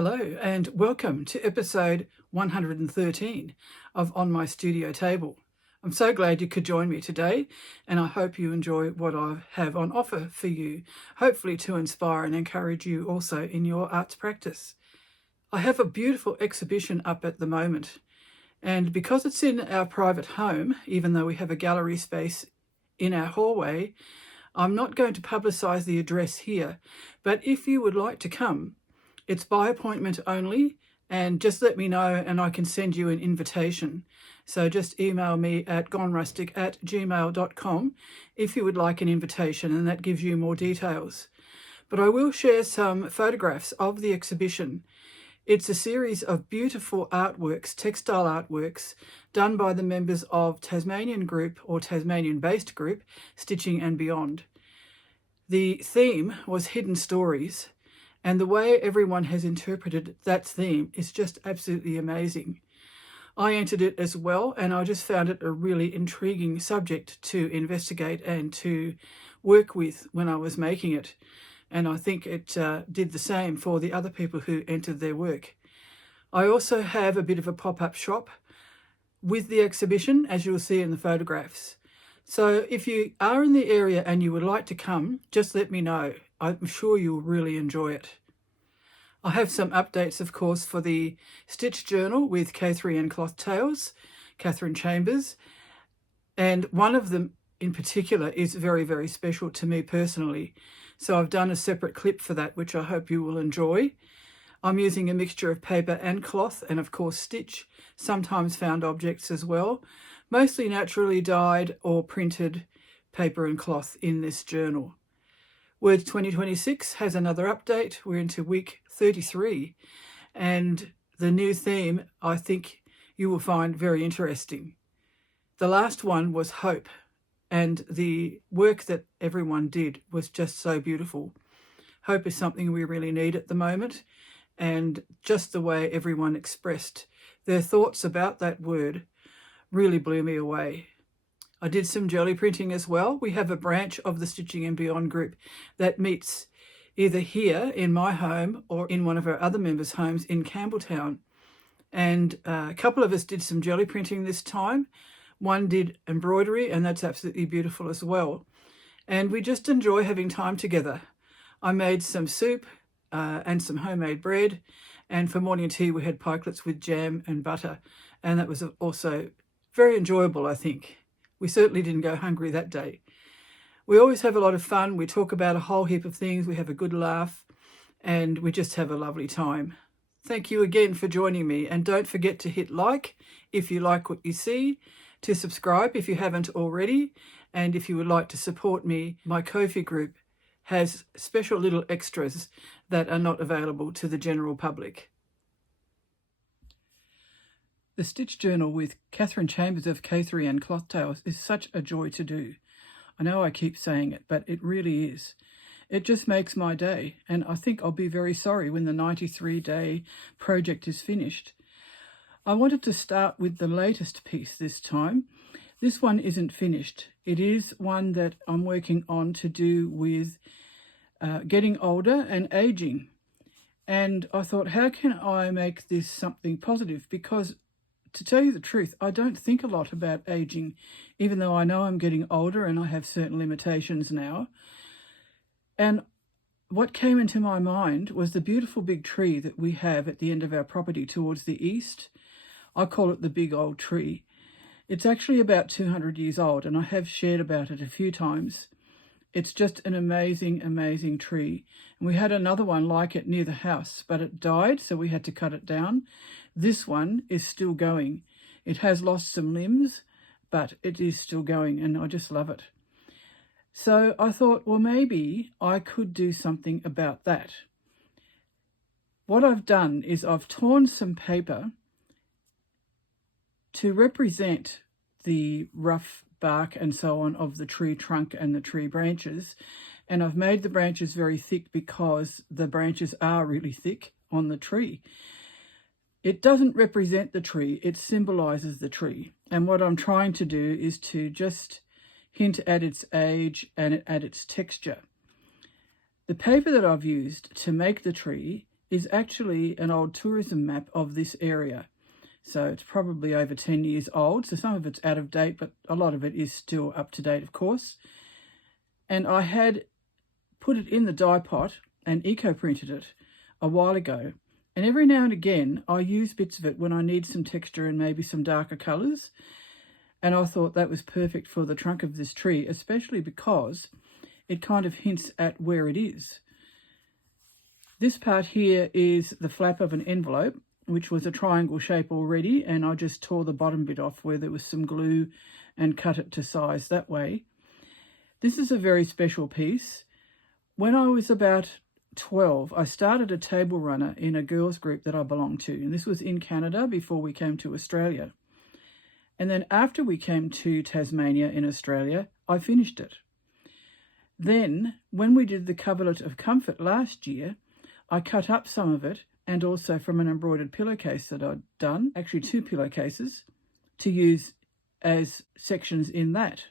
Hello and welcome to episode 113 of On My Studio Table. I'm so glad you could join me today, and I hope you enjoy what I have on offer for you, hopefully to inspire and encourage you also in your arts practice. I have a beautiful exhibition up at the moment, and because it's in our private home, even though we have a gallery space in our hallway, I'm not going to publicise the address here, but if you would like to come, it's by appointment only, and just let me know and I can send you an invitation. So just email me at gonerustic@gmail.com if you would like an invitation, and that gives you more details. But I will share some photographs of the exhibition. It's a series of beautiful artworks, textile artworks, done by the members of Tasmanian group or Tasmanian-based group, Stitching and Beyond. The theme was Hidden Stories, and the way everyone has interpreted that theme is just absolutely amazing. I entered it as well, and I just found it a really intriguing subject to investigate and to work with when I was making it. And I think it did the same for the other people who entered their work. I also have a bit of a pop-up shop with the exhibition, as you'll see in the photographs. So if you are in the area and you would like to come, just let me know. I'm sure you'll really enjoy it. I have some updates, of course, for the Stitch Journal with Kathryn Cloth Tales, Kathryn Chambers, and one of them in particular is very, very special to me personally. So I've done a separate clip for that, which I hope you will enjoy. I'm using a mixture of paper and cloth, and of course stitch, sometimes found objects as well, mostly naturally dyed or printed paper and cloth in this journal. Words 2026 has another update. We're into week 33, and the new theme I think you will find very interesting. The last one was hope, and the work that everyone did was just so beautiful. Hope is something we really need at the moment, and just the way everyone expressed their thoughts about that word really blew me away. I did some jelly printing as well. We have a branch of the Stitching and Beyond group that meets either here in my home or in one of our other members' homes in Campbelltown. And a couple of us did some jelly printing this time. One did embroidery, and that's absolutely beautiful as well. And we just enjoy having time together. I made some soup and some homemade bread. And for morning tea, we had pikelets with jam and butter. And that was also very enjoyable, I think. We certainly didn't go hungry that day. We always have a lot of fun. We talk about a whole heap of things. We have a good laugh, and we just have a lovely time. Thank you again for joining me, and don't forget to hit like if you like what you see, to subscribe if you haven't already, and if you would like to support me, my Ko-fi group has special little extras that are not available to the general public. The Stitch Journal with Kathryn Chambers of Kathryn Cloth Tales is such a joy to do. I know I keep saying it, but it really is. It just makes my day, and I think I'll be very sorry when the 93-day project is finished. I wanted to start with the latest piece this time. This one isn't finished. It is one that I'm working on to do with getting older and aging. And I thought, how can I make this something positive? Because to tell you the truth, I don't think a lot about aging, even though I know I'm getting older and I have certain limitations now. And what came into my mind was the beautiful big tree that we have at the end of our property towards the east. I call it the big old tree. It's actually about 200 years old, and I have shared about it a few times. It's just an amazing, amazing tree. And we had another one like it near the house, but it died, so we had to cut it down. This one is still going. It has lost some limbs, but it is still going, and I just love it. So I thought, well, maybe I could do something about that. What I've done is I've torn some paper to represent the rough bark and so on of the tree trunk and the tree branches, and I've made the branches very thick because the branches are really thick on the tree. It doesn't represent the tree, it symbolizes the tree. And what I'm trying to do is to just hint at its age and at its texture. The paper that I've used to make the tree is actually an old tourism map of this area. So it's probably over 10 years old. So some of it's out of date, but a lot of it is still up to date, of course. And I had put it in the die pot and eco-printed it a while ago. And every now and again, I use bits of it when I need some texture and maybe some darker colours. And I thought that was perfect for the trunk of this tree, especially because it kind of hints at where it is. This part here is the flap of an envelope, which was a triangle shape already, and I just tore the bottom bit off where there was some glue and cut it to size that way. This is a very special piece. When I was about 12, I started a table runner in a girls group that I belonged to, and this was in Canada before we came to Australia. And then after we came to Tasmania in Australia, I finished it. Then, when we did the Coverlet of Comfort last year, I cut up some of it, and also from an embroidered pillowcase that I'd done, actually 2 pillowcases, to use as sections in that.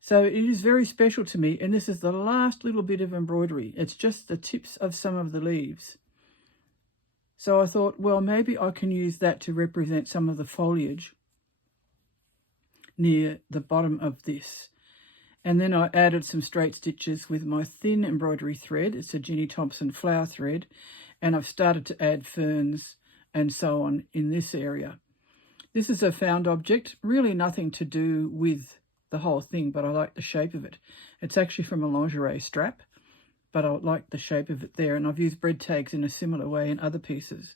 So it is very special to me, and this is the last little bit of embroidery. It's just the tips of some of the leaves. So I thought, well, maybe I can use that to represent some of the foliage near the bottom of this. And then I added some straight stitches with my thin embroidery thread. It's a Jenny Thompson flower thread, and I've started to add ferns and so on in this area. This is a found object, really nothing to do with the whole thing, but I like the shape of it. It's actually from a lingerie strap, but I like the shape of it there, and I've used bread tags in a similar way in other pieces.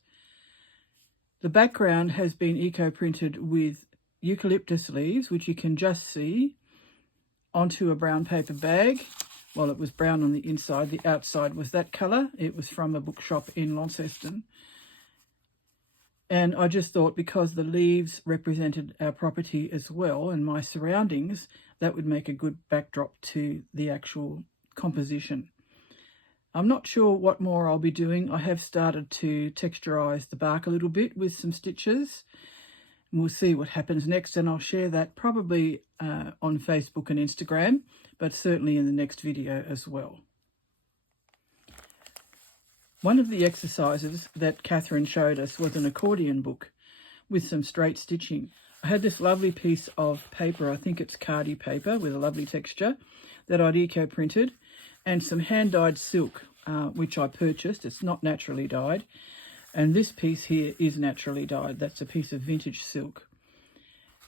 The background has been eco-printed with eucalyptus leaves, which you can just see, onto a brown paper bag. Well, it was brown on the inside, the outside was that colour. It was from a bookshop in Launceston. And I just thought, because the leaves represented our property as well and my surroundings, that would make a good backdrop to the actual composition. I'm not sure what more I'll be doing. I have started to texturise the bark a little bit with some stitches. And we'll see what happens next, and I'll share that probably on Facebook and Instagram, but certainly in the next video as well. One of the exercises that Kathryn showed us was an accordion book with some straight stitching. I had this lovely piece of paper, I think it's Cardi paper with a lovely texture, that I'd eco-printed, and some hand-dyed silk, which I purchased. It's not naturally dyed. And this piece here is naturally dyed. That's a piece of vintage silk.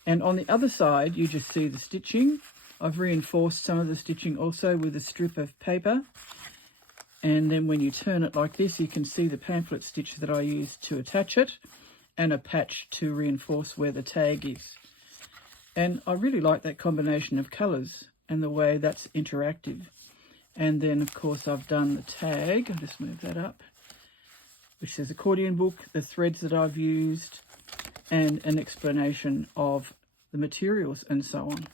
And on the other side, you just see the stitching. I've reinforced some of the stitching also with a strip of paper. And then when you turn it like this, you can see the pamphlet stitch that I used to attach it, and a patch to reinforce where the tag is. And I really like that combination of colours and the way that's interactive. And then, of course, I've done the tag. I'll just move that up, which says accordion book, the threads that I've used, and an explanation of the materials and so on.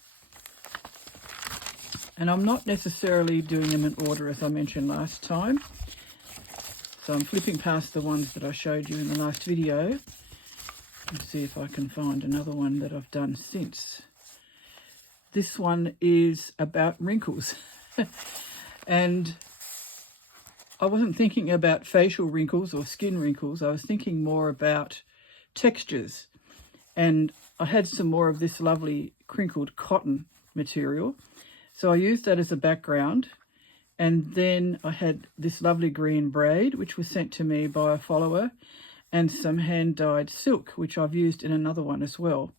And I'm not necessarily doing them in order as I mentioned last time. So I'm flipping past the ones that I showed you in the last video. Let's see if I can find another one that I've done since. This one is about wrinkles. And I wasn't thinking about facial wrinkles or skin wrinkles. I was thinking more about textures. And I had some more of this lovely crinkled cotton material. So I used that as a background. And then I had this lovely green braid, which was sent to me by a follower, and some hand-dyed silk, which I've used in another one as well.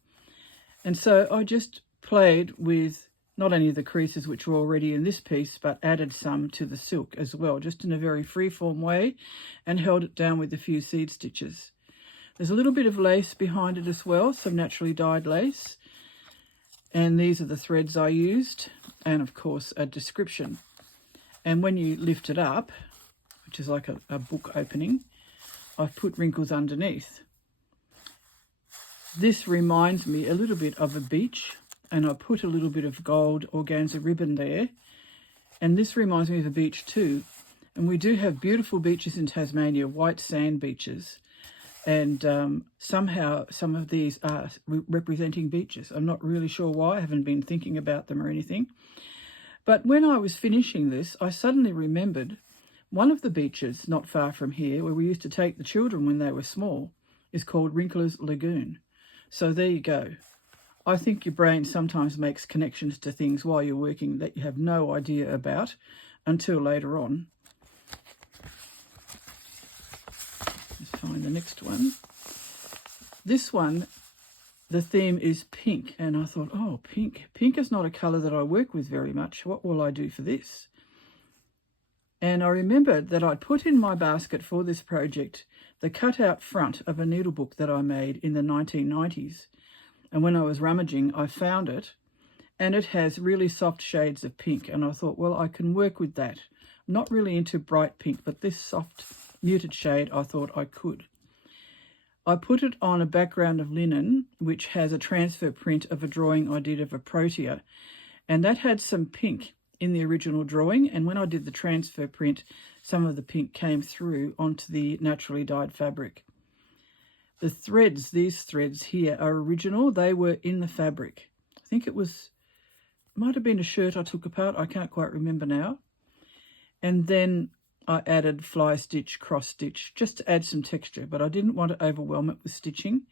And so I just played with not only the creases which were already in this piece, but added some to the silk as well, just in a very free-form way, and held it down with a few seed stitches. There's a little bit of lace behind it as well, some naturally dyed lace. And these are the threads I used, and of course a description. And when you lift it up, which is like a book opening, I've put wrinkles underneath. This reminds me a little bit of a beach, and I put a little bit of gold organza ribbon there. And this reminds me of a beach too. And we do have beautiful beaches in Tasmania, white sand beaches. And somehow some of these are representing beaches. I'm not really sure why. I haven't been thinking about them or anything. But when I was finishing this, I suddenly remembered One of the beaches not far from here, where we used to take the children when they were small, is called Wrinkler's Lagoon. So there you go. I think your brain sometimes makes connections to things while you're working that you have no idea about until later on. Let's find the next one. This one, the theme is pink, and I thought, oh, pink. Pink is not a colour that I work with very much. What will I do for this? And I remembered that I'd put in my basket for this project the cut-out front of a needlebook that I made in the 1990s. And when I was rummaging, I found it, and it has really soft shades of pink. And I thought, well, I can work with that. I'm not really into bright pink, but this soft, muted shade, I thought I could. I put it on a background of linen, which has a transfer print of a drawing I did of a protea. And that had some pink in the original drawing. And when I did the transfer print, some of the pink came through onto the naturally dyed fabric. The threads, these threads here, are original. They were in the fabric. I think it might have been a shirt I took apart. I can't quite remember now. And then I added fly stitch, cross stitch, just to add some texture, but I didn't want to overwhelm it with stitching.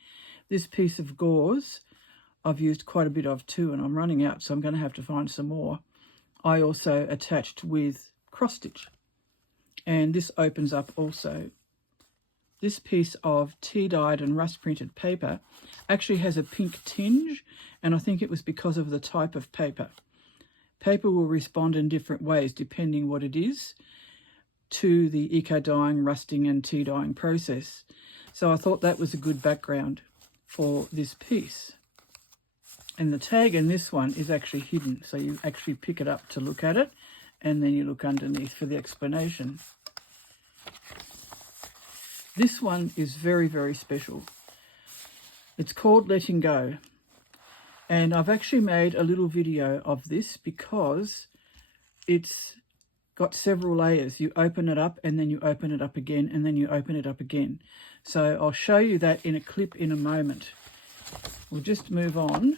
This piece of gauze I've used quite a bit of too, and I'm running out, so I'm going to have to find some more. I also attached with cross stitch. And this opens up also. This piece of tea-dyed and rust-printed paper actually has a pink tinge, and I think it was because of the type of paper. Paper will respond in different ways depending what it is to the eco-dyeing, rusting and tea-dyeing process. So I thought that was a good background for this piece. And the tag in this one is actually hidden, so you actually pick it up to look at it, and then you look underneath for the explanation. This one is very, very special. It's called Letting Go. And I've actually made a little video of this because it's got several layers. You open it up and then you open it up again and then you open it up again. So I'll show you that in a clip in a moment. We'll just move on.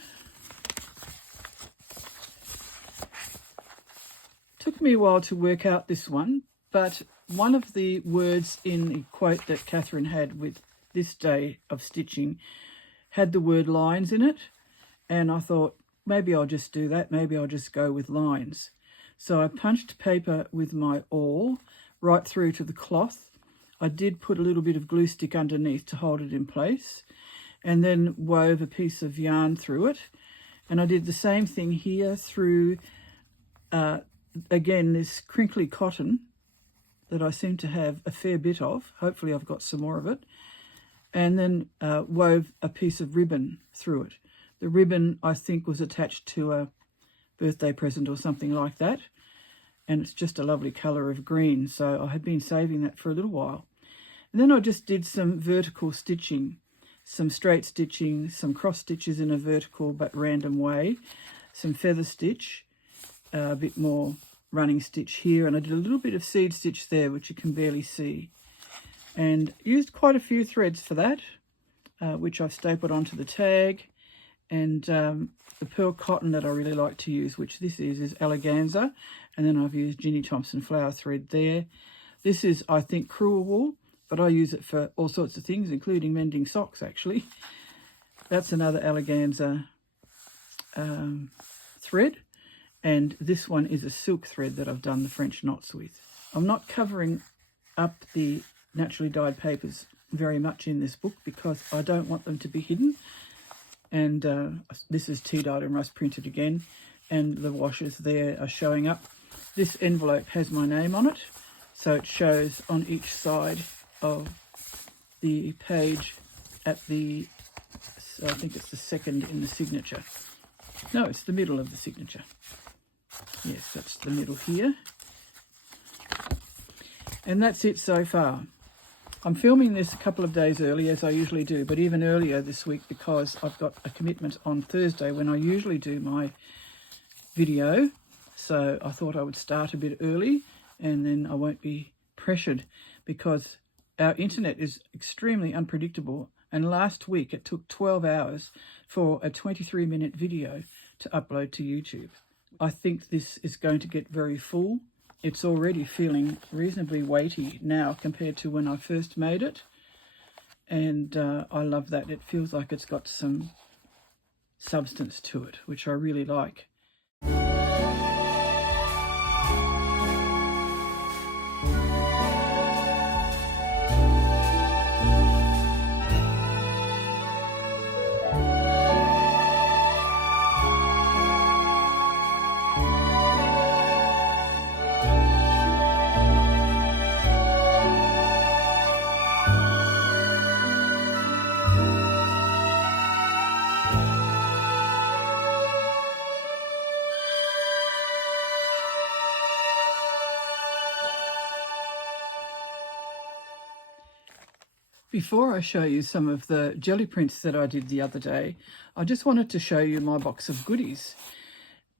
Took me a while to work out this one, but one of the words in the quote that Kathryn had with this day of stitching had the word lines in it. And I thought, maybe I'll just do that. Maybe I'll just go with lines. So I punched paper with my awl right through to the cloth. I did put a little bit of glue stick underneath to hold it in place, and then wove a piece of yarn through it. And I did the same thing here through, again, this crinkly cotton that I seem to have a fair bit of. Hopefully I've got some more of it. And then wove a piece of ribbon through it. The ribbon, I think, was attached to a birthday present or something like that. And it's just a lovely colour of green. So I had been saving that for a little while. And then I just did some vertical stitching, some straight stitching, some cross stitches in a vertical but random way, some feather stitch, a bit more running stitch here, and I did a little bit of seed stitch there, which you can barely see, and used quite a few threads for that, which I've stapled onto the tag. And the pearl cotton that I really like to use, which this is eleganza, and then I've used Ginny Thompson flower thread there. This is, I think, crewel wool, but I use it for all sorts of things, including mending socks actually. That's another eleganza thread. And this one is a silk thread that I've done the French knots with. I'm not covering up the naturally dyed papers very much in this book because I don't want them to be hidden. And this is tea dyed and rust printed again, and the washes there are showing up. This envelope has my name on it, so it shows on each side of the page at the, so I think it's the second in the signature. No, it's the middle of the signature. Yes, that's the middle here. And that's it so far. I'm filming this a couple of days early, as I usually do, but even earlier this week because I've got a commitment on Thursday when I usually do my video. So I thought I would start a bit early and then I won't be pressured because our internet is extremely unpredictable. And last week it took 12 hours for a 23-minute video to upload to YouTube. I think this is going to get very full it's already feeling reasonably weighty now compared to when I first made it. And I love that. It feels like it's got some substance to it, which I really like. Before I show you some of the jelly prints that I did the other day, I just wanted to show you my box of goodies.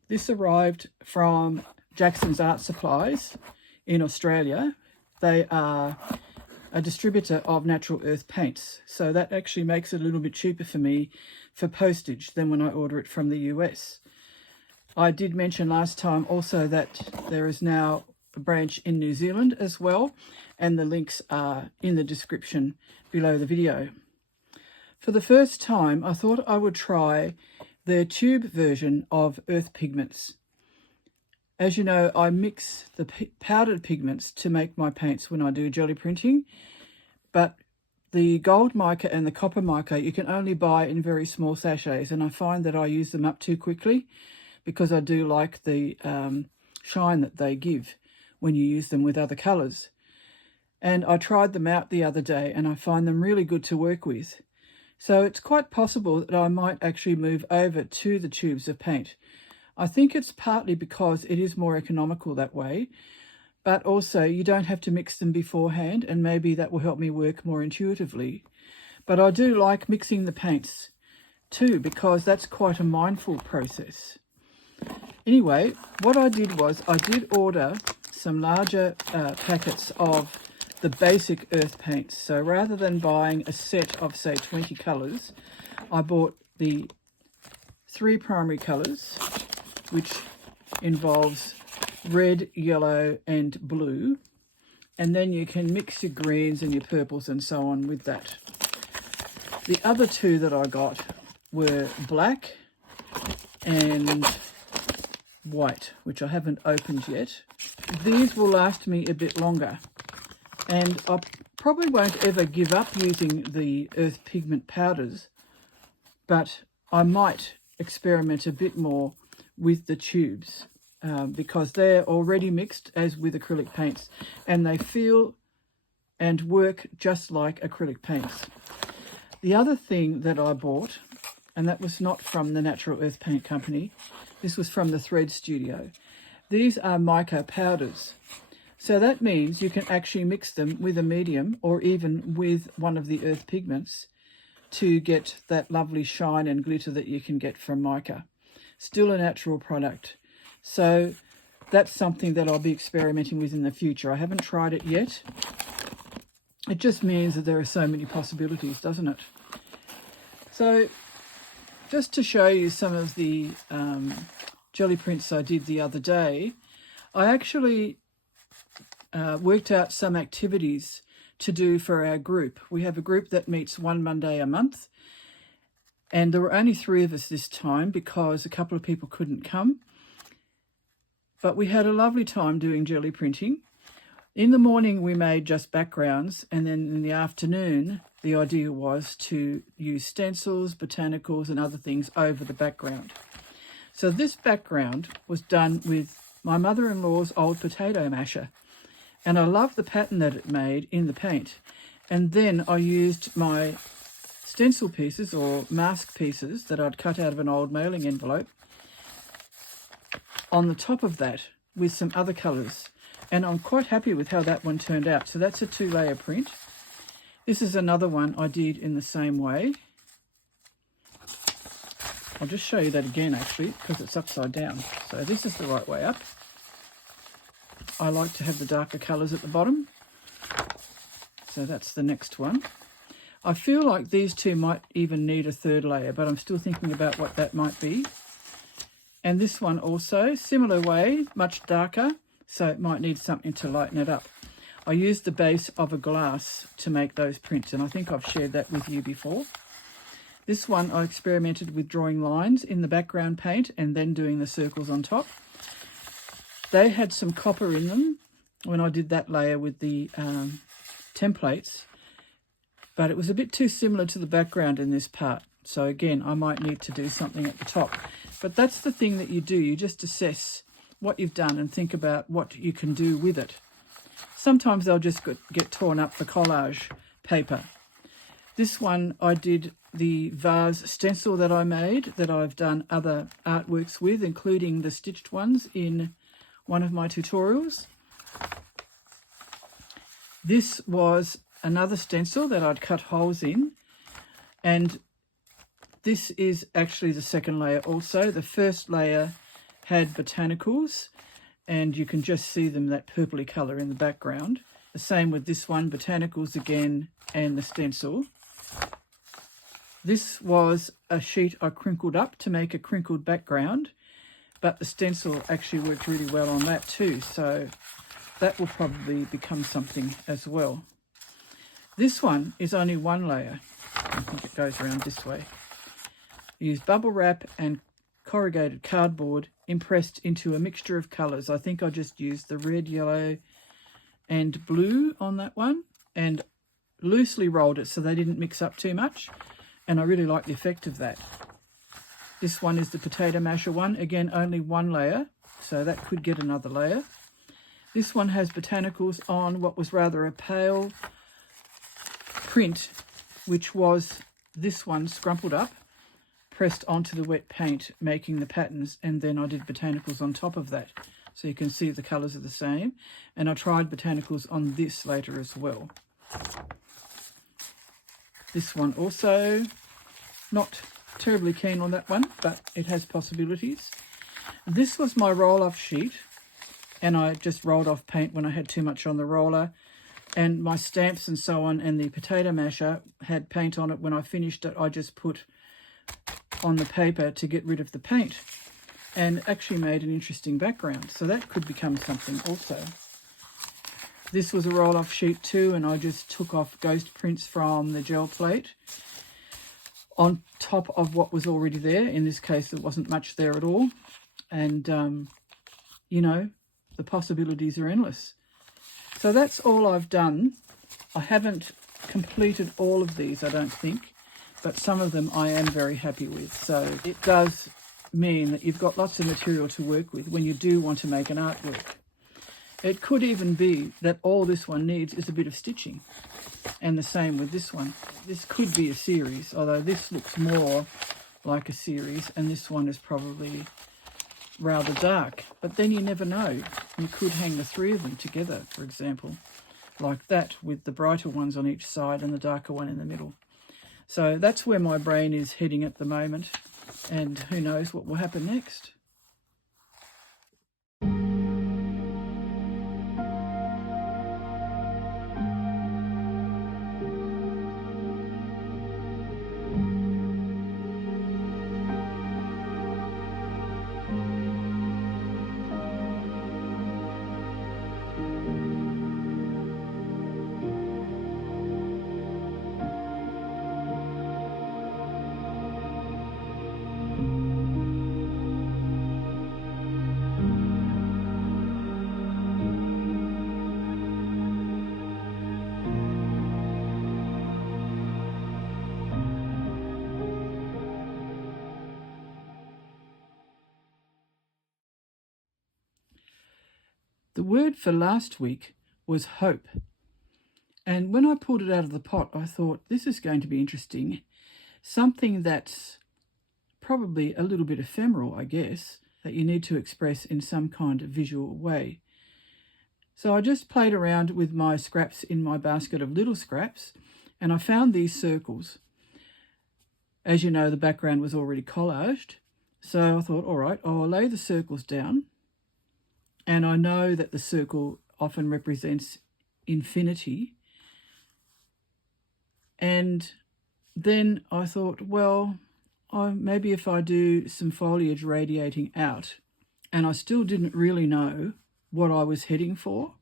This arrived from Jackson's Art Supplies in Australia. They are a distributor of natural earth paints, so that actually makes it a little bit cheaper for me for postage than when I order it from the US. I did mention last time also that there is now a branch in New Zealand as well, and the links are in the description below the video. For the first time, I thought I would try their tube version of earth pigments. As you know, I mix the powdered pigments to make my paints when I do jelly printing, but the gold mica and the copper mica you can only buy in very small sachets, and I find that I use them up too quickly because I do like the shine that they give when you use them with other colours. And I tried them out the other day and I find them really good to work with. So it's quite possible that I might actually move over to the tubes of paint. I think it's partly because it is more economical that way, but also you don't have to mix them beforehand, and maybe that will help me work more intuitively. But I do like mixing the paints too, because that's quite a mindful process. Anyway, what I did was I did order some larger packets of the basic earth paints. So rather than buying a set of, say, 20 colours, I bought the 3 primary colours, which involves red, yellow and blue. And then you can mix your greens and your purples and so on with that. The other 2 that I got were black and white, which I haven't opened yet. These will last me a bit longer. And I probably won't ever give up using the earth pigment powders, but I might experiment a bit more with the tubes because they're already mixed as with acrylic paints, and they feel and work just like acrylic paints. The other thing that I bought, and that was not from the Natural Earth Paint Company, this was from the Thread Studio. These are mica powders. So that means you can actually mix them with a medium or even with one of the earth pigments to get that lovely shine and glitter that you can get from mica. Still a natural product. So that's something that I'll be experimenting with in the future. I haven't tried it yet. It just means that there are so many possibilities, doesn't it? So just to show you some of the jelly prints I did the other day, I actually worked out some activities to do for our group. We have a group that meets one Monday a month, and there were only 3 of us this time because a couple of people couldn't come. But we had a lovely time doing jelly printing. In the morning we made just backgrounds, and then in the afternoon the idea was to use stencils, botanicals and other things over the background. So this background was done with my mother-in-law's old potato masher. And I love the pattern that it made in the paint. And then I used my stencil pieces or mask pieces that I'd cut out of an old mailing envelope on the top of that with some other colours. And I'm quite happy with how that one turned out. So that's a 2-layer print. This is another one I did in the same way. I'll just show you that again actually, because it's upside down. So this is the right way up. I like to have the darker colours at the bottom. So that's the next one. I feel like these 2 might even need a 3rd layer, but I'm still thinking about what that might be. And this one also, similar way, much darker. so it might need something to lighten it up. I used the base of a glass to make those prints, and I think I've shared that with you before. This one I experimented with drawing lines in the background paint and then doing the circles on top. They had some copper in them when I did that layer with the templates, but it was a bit too similar to the background in this part. So again, I might need to do something at the top. But that's the thing that you do. You just assess what you've done and think about what you can do with it. Sometimes they'll just get torn up for collage paper. This one I did the vase stencil that I made, that I've done other artworks with, including the stitched ones in one of my tutorials. This was another stencil that I'd cut holes in, and this is actually the second layer also. The first layer had botanicals, and you can just see them, that purpley colour in the background. The same with this one, botanicals again, and the stencil. This was a sheet I crinkled up to make a crinkled background, but the stencil actually worked really well on that too, so that will probably become something as well. This one is only one layer. I think it goes around this way. Use bubble wrap and corrugated cardboard impressed into a mixture of colours. I think I just used the red, yellow and blue on that one, and loosely rolled it so they didn't mix up too much, and I really like the effect of that. This one is the potato masher one, again only one layer, so that could get another layer. This one has botanicals on what was rather a pale print, which was this one scrumpled up, pressed onto the wet paint, making the patterns, and then I did botanicals on top of that. So you can see the colours are the same. And I tried botanicals on this later as well. This one also, not terribly keen on that one, but it has possibilities. This was my roll-off sheet, and I just rolled off paint when I had too much on the roller. And my stamps and so on, and the potato masher had paint on it. When I finished it, I just put on the paper to get rid of the paint, and actually made an interesting background. So that could become something also. This was a roll-off sheet too, and I just took off ghost prints from the gel plate on top of what was already there. In this case, there wasn't much there at all. And, you know, the possibilities are endless. So that's all I've done. I haven't completed all of these, I don't think, but some of them I am very happy with. So it does mean that you've got lots of material to work with when you do want to make an artwork. It could even be that all this one needs is a bit of stitching, and the same with this one. This could be a series, although this looks more like a series, and this one is probably rather dark, but then you never know. You could hang the three of them together, for example, like that, with the brighter ones on each side and the darker one in the middle. So that's where my brain is heading at the moment, and who knows what will happen next. The word for last week was hope. And when I pulled it out of the pot, I thought, this is going to be interesting. Something that's probably a little bit ephemeral, I guess, that you need to express in some kind of visual way. So I just played around with my scraps in my basket of little scraps, and I found these circles. As you know, the background was already collaged. So I thought, all right, I'll lay the circles down. And I know that the circle often represents infinity. And then I thought, well, maybe if I do some foliage radiating out, and I still didn't really know what I was heading for.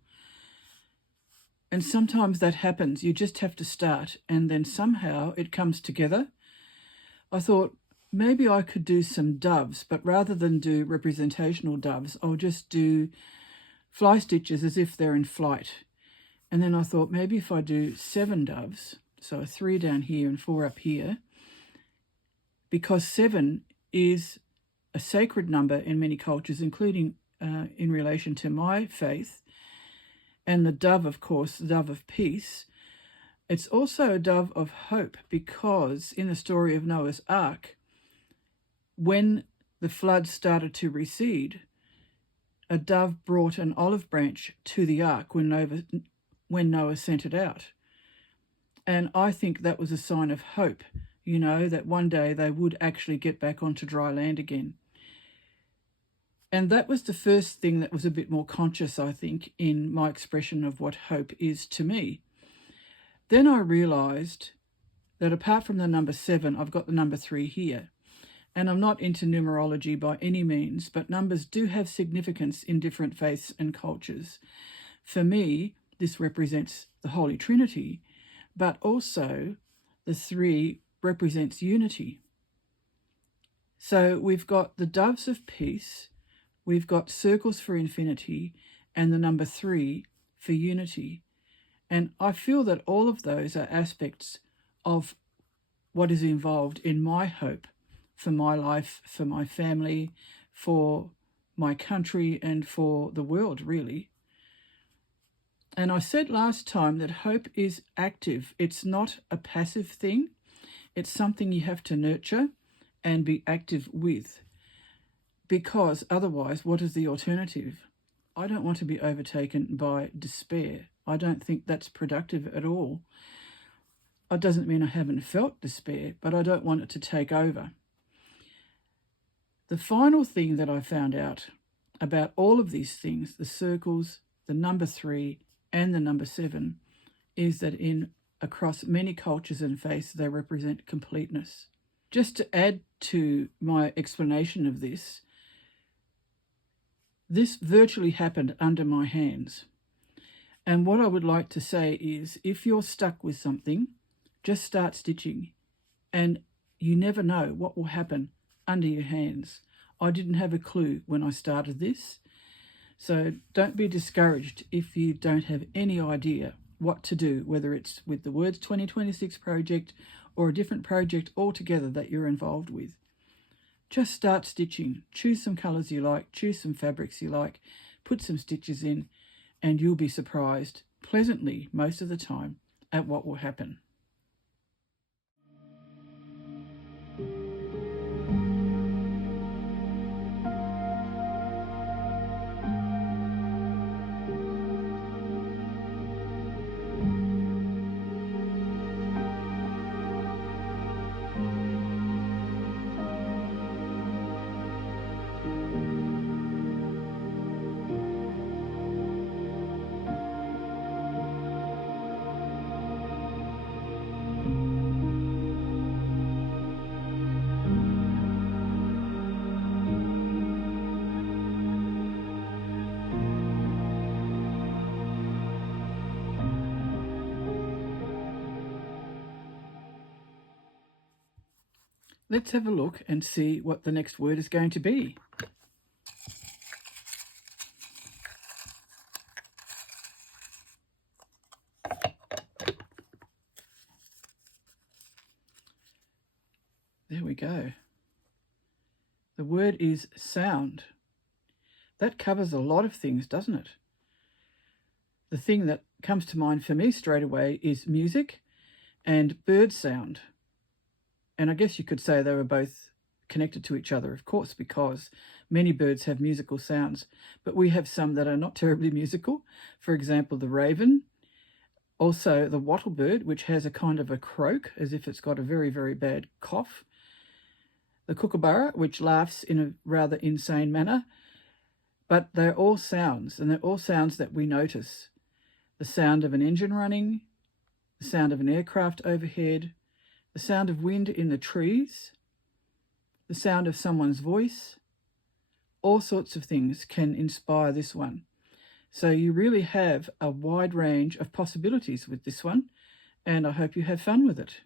And sometimes that happens. You just have to start, and then somehow it comes together. I thought maybe I could do some doves, but rather than do representational doves, I'll just do fly stitches as if they're in flight. And then I thought maybe if I do 7 doves, so 3 down here and 4 up here, because 7 is a sacred number in many cultures, including in relation to my faith, and the dove, of course, the dove of peace. It's also a dove of hope, because in the story of Noah's Ark, when the flood started to recede, a dove brought an olive branch to the ark when Noah sent it out. And I think that was a sign of hope, you know, that one day they would actually get back onto dry land again. And that was the first thing that was a bit more conscious, I think, in my expression of what hope is to me. Then I realised that apart from the number 7, I've got the number 3 here. And I'm not into numerology by any means, but numbers do have significance in different faiths and cultures. For me, this represents the Holy Trinity, but also the 3 represents unity. So we've got the doves of peace, we've got circles for infinity, and the number 3 for unity. And I feel that all of those are aspects of what is involved in my hope for my life, for my family, for my country, and for the world, really. And I said last time that hope is active. It's not a passive thing. It's something you have to nurture and be active with, because otherwise, what is the alternative? I don't want to be overtaken by despair. I don't think that's productive at all. It doesn't mean I haven't felt despair, but I don't want it to take over. The final thing that I found out about all of these things, the circles, the number 3, and the number 7, is that across many cultures and faiths, they represent completeness. Just to add to my explanation of this virtually happened under my hands. And what I would like to say is, if you're stuck with something, just start stitching, and you never know what will happen under your hands. I didn't have a clue when I started this, so don't be discouraged if you don't have any idea what to do, whether it's with the Words 2026 project or a different project altogether that you're involved with. Just start stitching. Choose some colours you like, choose some fabrics you like, put some stitches in, and you'll be surprised, pleasantly most of the time, at what will happen. Let's have a look and see what the next word is going to be. There we go. The word is sound. That covers a lot of things, doesn't it? The thing that comes to mind for me straight away is music and bird sound. And I guess you could say they were both connected to each other, of course, because many birds have musical sounds, but we have some that are not terribly musical. For example, the raven, also the wattlebird, which has a kind of a croak, as if it's got a very, very bad cough. The kookaburra, which laughs in a rather insane manner. But they're all sounds, and they're all sounds that we notice. The sound of an engine running, the sound of an aircraft overhead, the sound of wind in the trees, the sound of someone's voice. All sorts of things can inspire this one. So you really have a wide range of possibilities with this one, and I hope you have fun with it.